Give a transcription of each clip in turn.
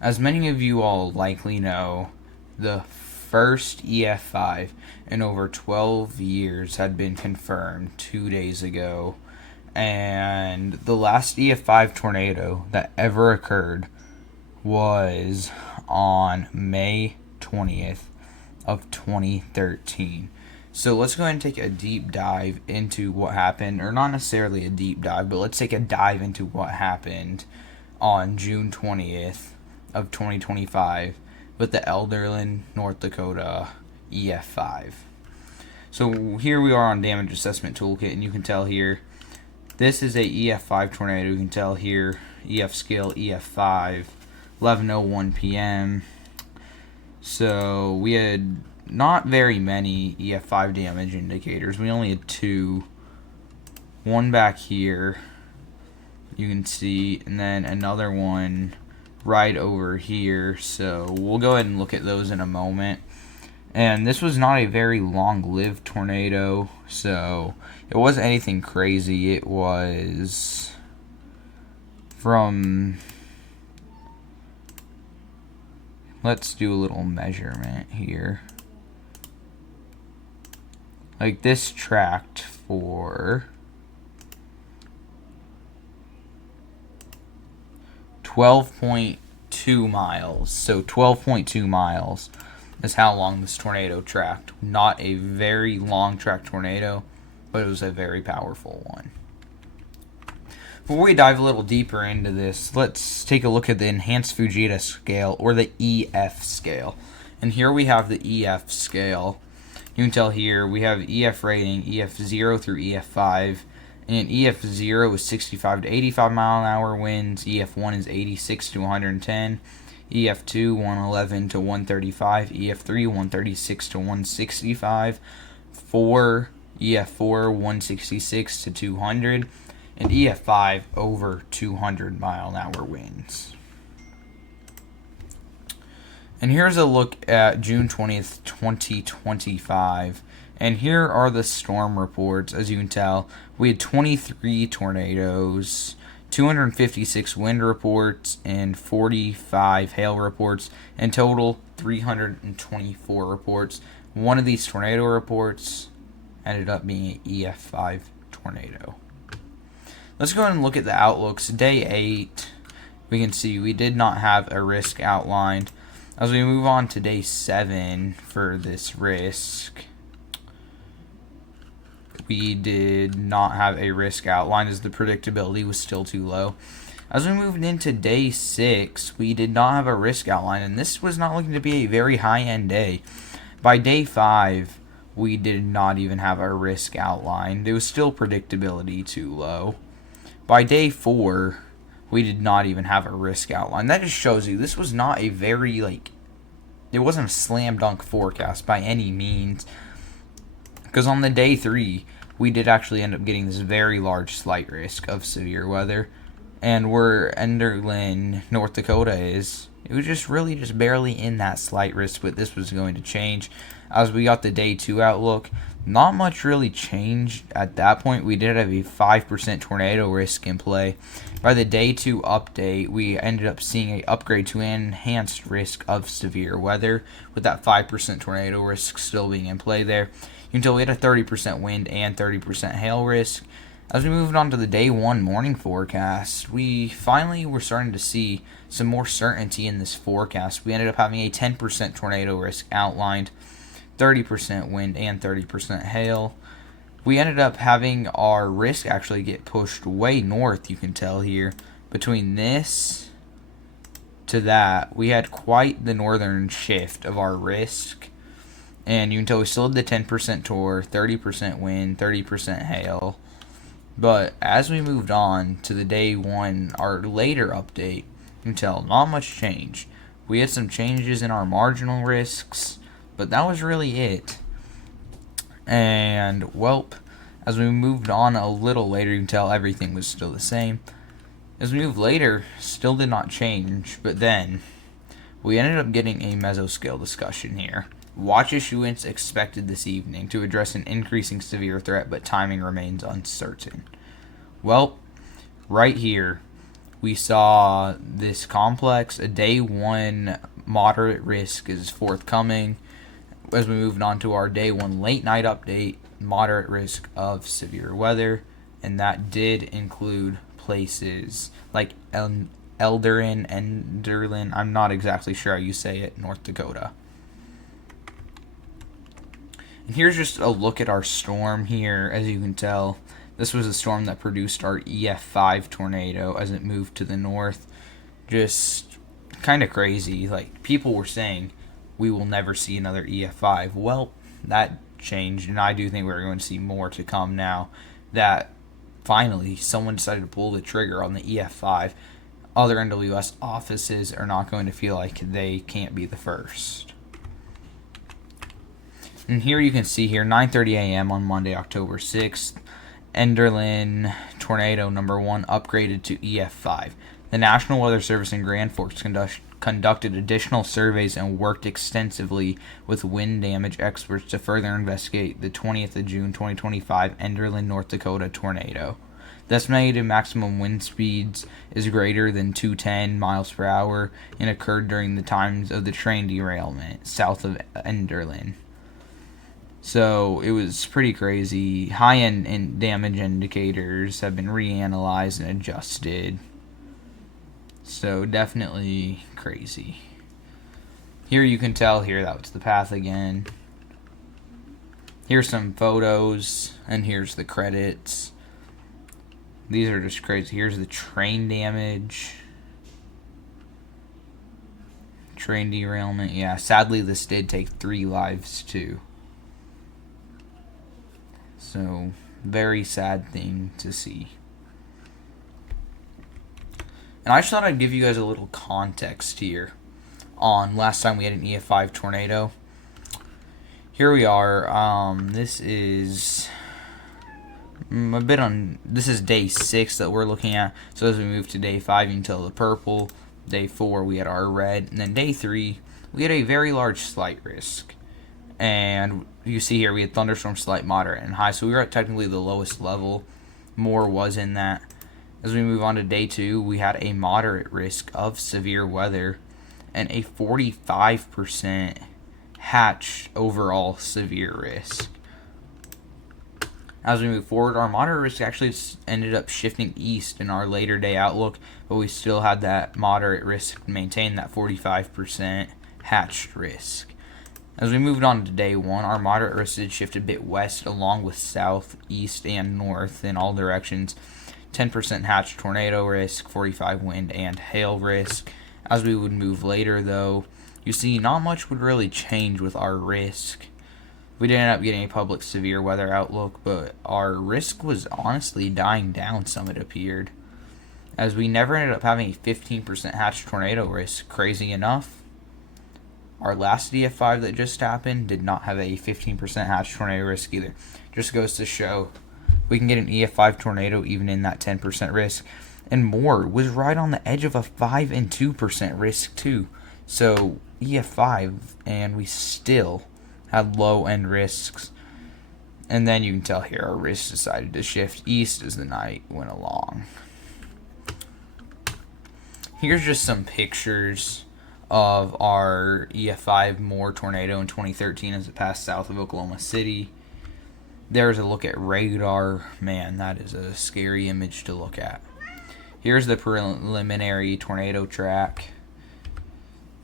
As many of you all likely know, the first EF5 in over 12 years had been confirmed 2 days ago, and the last EF5 tornado that ever occurred was on May 20th of 2013. So let's go ahead and take a deep dive into what happened, or not necessarily a deep dive, but let's take a dive into what happened on June 20th of 2025 with the Enderlin, North Dakota EF5. So here we are on Damage Assessment Toolkit, and you can tell here, this is a EF5 tornado. You can tell here, EF scale EF5, 11:01 p.m. So we had not very many EF5 damage indicators. We only had two. One back here, you can see, and then another one right over here. So we'll go ahead and look at those in a moment. And this was not a very long-lived tornado, so it wasn't anything crazy. It was from, let's do a little measurement here. Like, this tracked for 12.2 miles. So 12.2 miles is how long this tornado tracked. Not a very long track tornado, but it was a very powerful one. Before we dive a little deeper into this, let's take a look at the Enhanced Fujita scale, or the EF scale. And here we have the EF scale. You can tell here we have EF rating, EF0 through EF5. And EF0 is 65 to 85 mile an hour winds, EF1 is 86 to 110, EF2 111 to 135, EF3 136 to 165, EF4 166 to 200, and EF5 over 200 mile an hour winds. And here's a look at June 20th, 2025. And here are the storm reports. As you can tell, we had 23 tornadoes, 256 wind reports, and 45 hail reports. In total, 324 reports. One of these tornado reports ended up being an EF5 tornado. Let's go ahead and look at the outlooks. Day 8, we can see we did not have a risk outlined. As we move on to day 7 for this risk, we did not have a risk outlined as the predictability was still too low. As we moved into day 6, we did not have a risk outline, and this was not looking to be a very high-end day. By day 5, we did not even have a risk outlined. It was still predictability too low. By day 4, we did not even have a risk outline. That just shows you this was not a very, it wasn't a slam dunk forecast by any means. Because on the day 3, we did actually end up getting this very large slight risk of severe weather. And where Enderlin, North Dakota is, it was just barely in that slight risk, but this was going to change. As we got the day 2 outlook, not much really changed at that point. We did have a 5% tornado risk in play. By the day 2 update, we ended up seeing an upgrade to an enhanced risk of severe weather, with that 5% tornado risk still being in play there. You can tell we had a 30% wind and 30% hail risk. As we moved on to the day 1 morning forecast, we finally were starting to see some more certainty in this forecast. We ended up having a 10% tornado risk outlined, 30% wind and 30% hail. We ended up having our risk actually get pushed way north, you can tell here. Between this to that, we had quite the northern shift of our risk. And you can tell we still had the 10% tor, 30% wind, 30% hail. But as we moved on to the day 1, our later update, you can tell not much change. We had some changes in our marginal risks, but that was really it. And, well, as we moved on a little later, you can tell everything was still the same. As we moved later, still did not change, but then we ended up getting a mesoscale discussion here. Watch issuance expected this evening to address an increasing severe threat, but timing remains uncertain. Well, right here, we saw this complex. A day 1 moderate risk is forthcoming. As we moved on to our day 1 late night update, moderate risk of severe weather, and that did include places like Enderlin, I'm not exactly sure how you say it, North Dakota. And here's just a look at our storm here. As you can tell, this was a storm that produced our EF5 tornado as it moved to the north. Just kind of crazy. Like, people were saying we will never see another EF5. Well, that changed, and I do think we're going to see more to come now that finally someone decided to pull the trigger on the EF5. Other NWS offices are not going to feel like they can't be the first. And here you can see here, 9:30 a.m. on Monday, October 6th, Enderlin tornado number 1 upgraded to EF5. The National Weather Service in Grand Forks conducted additional surveys and worked extensively with wind damage experts to further investigate the 20th of June 2025 Enderlin, North Dakota tornado. The estimated maximum wind speeds is greater than 210 miles per hour and occurred during the times of the train derailment south of Enderlin. So it was pretty crazy. High-end damage indicators have been reanalyzed and adjusted. So definitely crazy. Here you can tell here that was the path again. Here's some photos, and here's the credits. These are just crazy. Here's the train damage. Train derailment. Yeah, sadly this did take 3 lives too. So, very sad thing to see. And I just thought I'd give you guys a little context here on last time we had an EF5 tornado. Here we are. This is this is day 6 that we're looking at. So as we move to day 5, you can tell the purple. Day 4, we had our red. And then day 3, we had a very large slight risk. And you see here we had thunderstorm, slight, moderate, and high. So we were at technically the lowest level. More was in that. As we move on to day 2, we had a moderate risk of severe weather and a 45% hatched overall severe risk. As we move forward, our moderate risk actually ended up shifting east in our later day outlook, but we still had that moderate risk maintain that 45% hatched risk. As we moved on to day 1, our moderate risk did shift a bit west along with south, east, and north in all directions. 10% hatched tornado risk, 45 wind and hail risk. As we would move later though, you see not much would really change with our risk. We did end up getting a public severe weather outlook, but our risk was honestly dying down some, it appeared. As we never ended up having a 15% hatched tornado risk. Crazy enough, our last EF5 that just happened did not have a 15% hatched tornado risk either. Just goes to show we can get an EF5 tornado even in that 10% risk. And more was right on the edge of a 5 and 2% risk too. So EF5, and we still had low end risks. And then you can tell here our risk decided to shift east as the night went along. Here's just some pictures of our EF5 Moore tornado in 2013 as it passed south of Oklahoma City. There's a look at radar. Man, that is a scary image to look at. Here's the preliminary tornado track.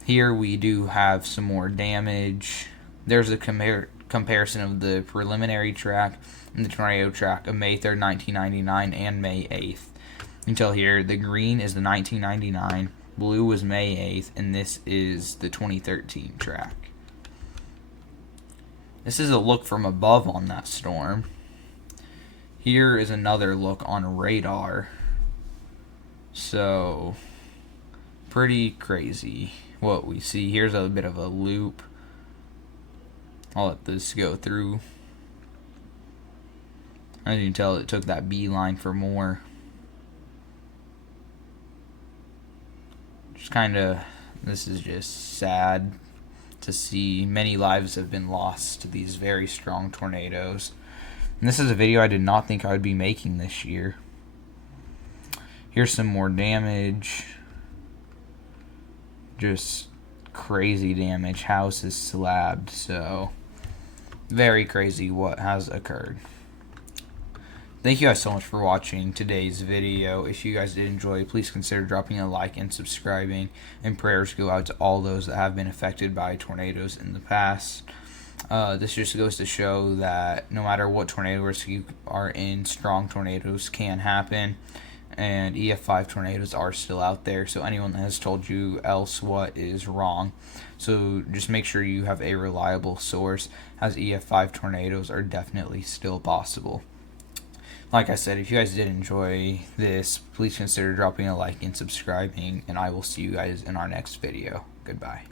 Here we do have some more damage. There's a comparison of the preliminary track and the tornado track of May 3rd, 1999 and May 8th. Until here, the green is the 1999, blue was May 8th, and this is the 2013 track. This is a look from above on that storm. Here is another look on radar. So, pretty crazy what we see. Here's a bit of a loop. I'll let this go through. As you can tell, it took that beeline for more. Just kind of, this is just sad to see. Many lives have been lost to these very strong tornadoes. And this is a video I did not think I would be making this year. Here's some more damage. Just crazy damage. House is slabbed, so very crazy what has occurred. Thank you guys so much for watching today's video. If you guys did enjoy, please consider dropping a like and subscribing. And prayers go out to all those that have been affected by tornadoes in the past. This just goes to show that no matter what tornado risk you are in, strong tornadoes can happen. And EF5 tornadoes are still out there, so anyone that has told you else what is wrong. So just make sure you have a reliable source, as EF5 tornadoes are definitely still possible. Like I said, if you guys did enjoy this, please consider dropping a like and subscribing, and I will see you guys in our next video. Goodbye.